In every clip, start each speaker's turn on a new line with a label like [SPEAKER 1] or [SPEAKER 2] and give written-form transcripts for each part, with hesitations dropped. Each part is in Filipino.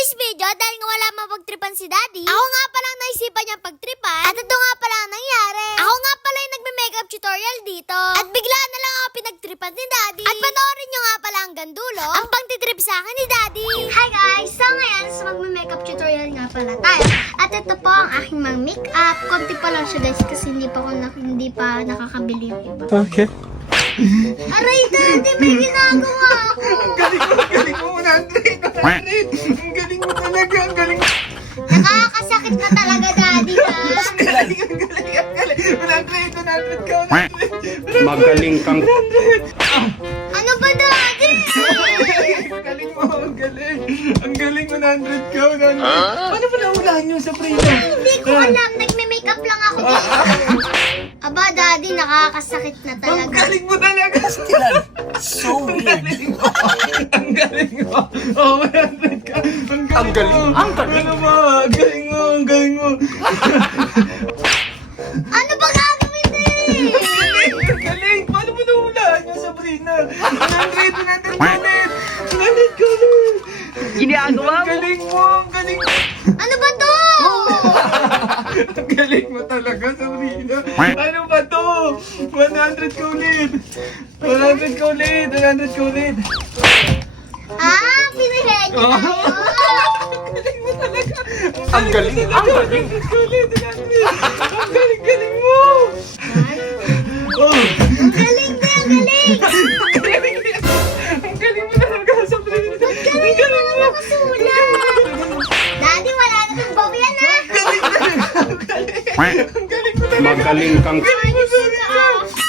[SPEAKER 1] today's video, dahil nga wala mapagtripan si Daddy, ako nga pala naisipan niyang pagtripan, at ito nga pala ang nangyari. Ako nga pala yung nagme-makeup tutorial dito, at bigla na lang ako pinagtripan ni Daddy. At panoorin niyo nga pala hanggang dulo, ang pangtitrip sa akin ni Daddy. Hi guys! So ngayon, sa magme-makeup tutorial nga pala tayo. At ito po ang aking mga makeup. Konti pa lang siya guys, kasi hindi pa nakakabili yung iba.
[SPEAKER 2] Okay.
[SPEAKER 1] Aray Daddy, may ginagawa ako.
[SPEAKER 2] Ang galing mo, 100. Ang galing mo talaga, ang galing.
[SPEAKER 1] Nakakasakit na talaga Daddy ka.
[SPEAKER 2] Ang galing. 100 ka, 100.
[SPEAKER 3] Magaling kang...
[SPEAKER 1] Ano ba Daddy?
[SPEAKER 2] Ang galing mo, ang galing. Ang galing, 100 ka, 100. Paano ba nahulaan yung sa Prina?
[SPEAKER 1] Hindi ko alam, nagme-makeup lang ako dito. Aba Daddy, nakakasakit na
[SPEAKER 2] Ang
[SPEAKER 1] talaga.
[SPEAKER 2] galing mo talaga.
[SPEAKER 3] So weird.
[SPEAKER 2] Ang galing mo. Oh, 100 ka. Ang galing.
[SPEAKER 3] Ang galing.
[SPEAKER 2] Ano ba? Ang galing mo, ang galing mo.
[SPEAKER 1] Ano ba gagawin na eh?
[SPEAKER 2] Ang galing. Paano mo nahulaan yung Sabrina? 100 ulit. 100 ka ulit.
[SPEAKER 3] Ginagawa
[SPEAKER 2] Ang galing mo, ang galing mo.
[SPEAKER 1] Ano ba to?
[SPEAKER 2] Ang galing mo talaga, Sabrina. Ano ba to? 100 ka ulit. 100 ka ulit. 100 ka ulit.
[SPEAKER 1] Ah, pinahihan niyo na yun.
[SPEAKER 2] Ang galing mo talaga.
[SPEAKER 3] Ang galing, ang galing.
[SPEAKER 2] 100 ka ulit. 100. Ang galing mo. Oh.
[SPEAKER 1] Ang galing na, ang galing.
[SPEAKER 2] Ang galing. Ang galing mo talaga, Sabrina. Ang galing mo.
[SPEAKER 1] Nakasulat. Daddy, wala na kang bawi yan ah.
[SPEAKER 2] Ang galing talaga. Ang galing. Ang galing mo talaga.
[SPEAKER 3] Magaling kang...
[SPEAKER 2] Ang galing mo, Sabrina.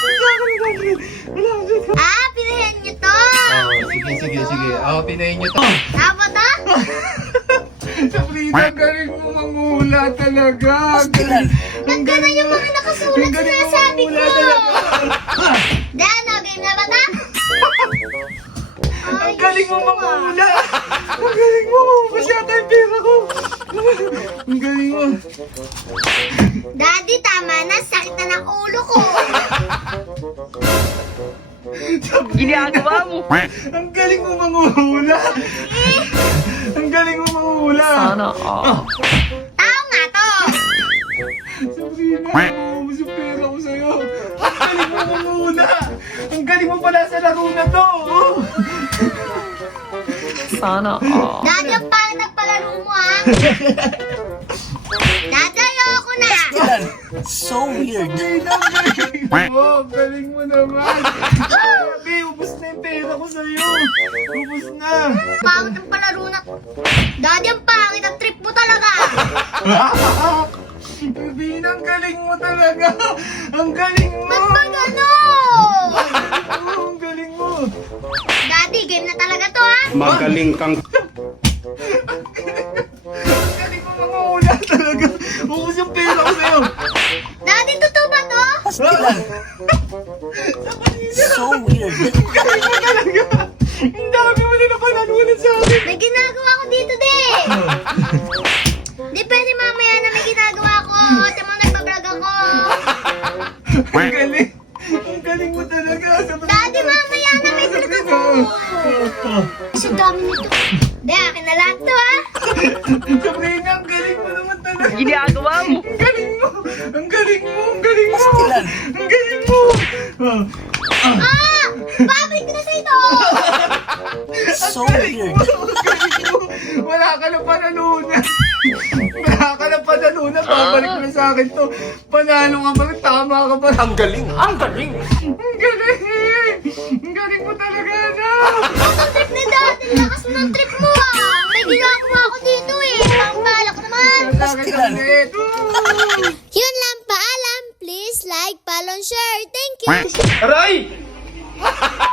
[SPEAKER 1] Ah, pinahihan niyo to.
[SPEAKER 2] Sige. Ako, pinayin niyo to.
[SPEAKER 1] Tama to?
[SPEAKER 2] Sabrina, galing mo mangula talaga. Ang
[SPEAKER 1] Nagkana yung mga nakasulat sa nasabi ko. Dano, game na ba ta?
[SPEAKER 2] Ang galing mo mangula. Ang galing mo. Masyata yung pera ko. Ang galing mo.
[SPEAKER 1] Daddy, tama na. Sakit na ng ulo ko.
[SPEAKER 3] Ginagawa mo.
[SPEAKER 2] Ang galing mo mangula. Ang galing mo mangula.
[SPEAKER 3] Sana all.
[SPEAKER 1] Tao nga to.
[SPEAKER 2] Sabrina, maubos yung pera ko sa'yo. Ang galing mo mangula. Ang galing mo pala sa laro na to.
[SPEAKER 3] Sana all.
[SPEAKER 1] Daddy, ang pangit ng palaro mo ha. Daddy, ayoko na.
[SPEAKER 3] So weird.
[SPEAKER 2] Ang galing mo naman. Sabi, ubos na yung pera ko sa'yo. Ubos na.
[SPEAKER 1] Pangit ng palaro na. Daddy, ang pangit ang trip mo talaga.
[SPEAKER 2] Sabi, ang galing mo talaga. Ang galing mo.
[SPEAKER 1] Ba't ba gano'n?
[SPEAKER 2] Ang galing mo.
[SPEAKER 1] Daddy, game na talaga to ha.
[SPEAKER 3] Magaling kang...
[SPEAKER 2] Ang galing mo mangula talaga. Ubos yung pera ko sa'yo.
[SPEAKER 1] Daddy, totoo ba to?
[SPEAKER 3] So weird.
[SPEAKER 2] Ang galing mo talaga. Ang dami mo na napanalunan sa akin.
[SPEAKER 1] May ginagawa ko dito, din. Di pwede mamaya na may ginagawa ko. Ate mo, nagbablog ako.
[SPEAKER 2] Ang galing. Ang galing mo talaga.
[SPEAKER 1] Daddy, mamaya na may vlog ako. Kasi dami nito. Di, akin na lahat to, ha?
[SPEAKER 2] Sabrina, ang galing mo naman talaga.
[SPEAKER 3] Ginagawa mo.
[SPEAKER 2] Ang galing mo. Ang galing mo. Ang galing mo. Ang galing mo.
[SPEAKER 1] Ah! Pabalik ko na sa ito!
[SPEAKER 3] So weird.
[SPEAKER 2] Ang galing mo. Wala ka na panalunan. Wala ka na panalunan. Babalik mo na sa akin to. Panalo ka pa. Tama ka pa.
[SPEAKER 3] Ang galing, ang galing.
[SPEAKER 2] Ang galing. Ang galing mo talaga na.
[SPEAKER 1] Ang trip ni Daddy, lakas ng trip mo, ah! May ginagawa ko dito, eh! Pangbalak ko naman!
[SPEAKER 2] Ulit.
[SPEAKER 1] Yun lang, paalam! Please like, follow, share! Thank you!
[SPEAKER 2] Aray!